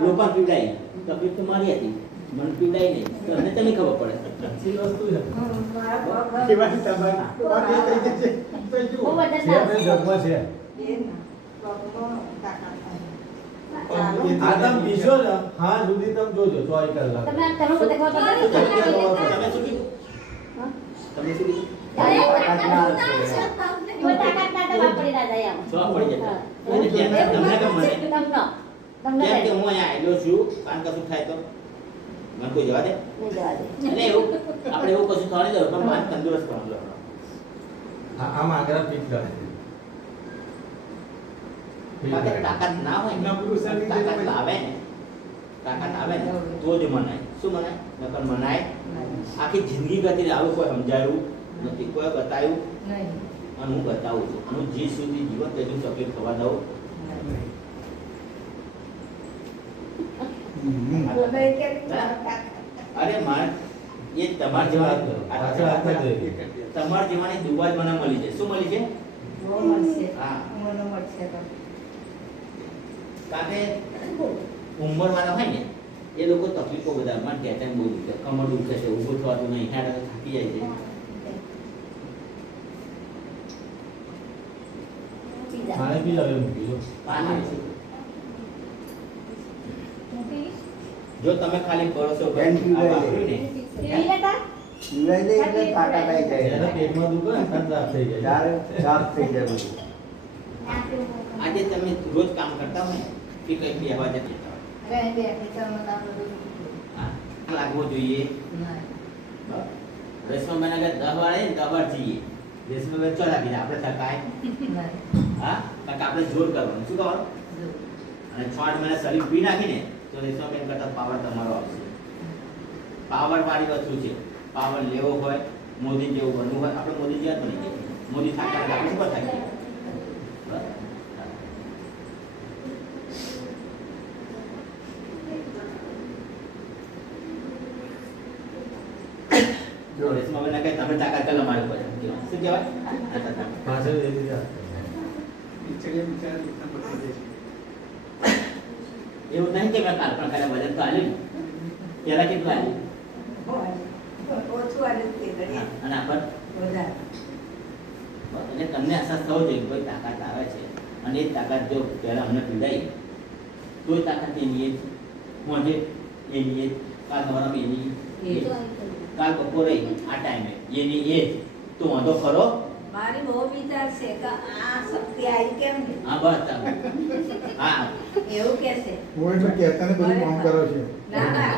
લોકો પીવડાય તકલીફ તો મારી હતી. મને પીવડાય નહીં. તો અમને તમે ખબર પડે. તમને. તમને કેમ કે હું અહીંયા આવેલો છું કારણ કશું થાય તો? મને કોઈ જવા દે? જવા દે. એટલે એવું આપણે એવું કશું થવા નહીં પણ મન તંદુરસ્ત આમ આગળ પીક કરે તાકાત ના હોય ને તાકાત હોય. આવે ને તાકાત આવે ને તો જ મનાય. શું મનાય? નકર મનાય. આખી જિંદગી ગતી આવું કોઈ સમજાયું નથી કોઈ બતાવ્યું અને હું બતાવું છું. અને હું જી સુધી જીવન તેની સફેદ થવા દઉં. અરે મારે એ તમારા જેવા પાછળ હાથ ન દે. તમારા જેવાની દુવા જ મને મળી છે શું મળી છે હા. ઉંમર વાળા હોય ને એ લોકો તકલીફો વધારે મને કહેતા બહુ દુખે કમર દુખે છે ઊભું થવાતું નહીં. હેઠ થાકી જાય છે. પાણી પી લાવ્યો મૂકી જો પાન આવે છે જો તમે ખાલી ભરોસો કરો. બેન પીવડાઈ દે એટલે તાકાત આવી જાય. એના પેટમાં દુખે ને ઠંડા થઈ જાય. ત્યારે સાફ થઈ જાય બધું. આજે તમે રોજ કામ કરતા હોય કે કઈ બે બેહવા જતા હોય. હા લાગવો જોઈએ. રેશમાબેન અગર દહ ને દહ વાર જઈએ. રેશમાબેન ચો લાગી જાય? આપણે થકાય હા? કારણ કે આપણે જોર કરવાનું. શું કરવાનું? અને છ આઠ મહિના શરીર પી નાખીને તો રેશમાબેન કરતાં પાવર તમારો આવશે. પાવરવાળી વસ્તુ છે. પાવર લેવો હોય મોદી જેવું બનવું હોય આપણે મોદી જેવા બની જાય મોદી થાક્યા આપણે શું કહે તમે તાકાત શું કહેવાય દે દીધા બિચારી બિચારી રીતના બતાવી દે છે. એવું નહીં કે મેં કાલ્પના કર્યા વજન તો આલ્યું પેલા કેટલું આલ્યું અને આ એટલે તમને અહેસાસ થવો જોઈએ કોઈ તાકાત આવે છે. અને એ તાકાત જો પહેલા અમને પીડાઈ તો તાકાત એની એ એની એ કાલ સવારમાં એની કાલ બપોરે આ ટાઈમે એની એ તો વાંધો ખરો? મારી બહુ વિચાર છે કે આ શક્તિ આવી કેમ? હા બસ હા. એવું કે છે? હું એટલે કહેતા ને બધું કામ કરો છો. ના ના.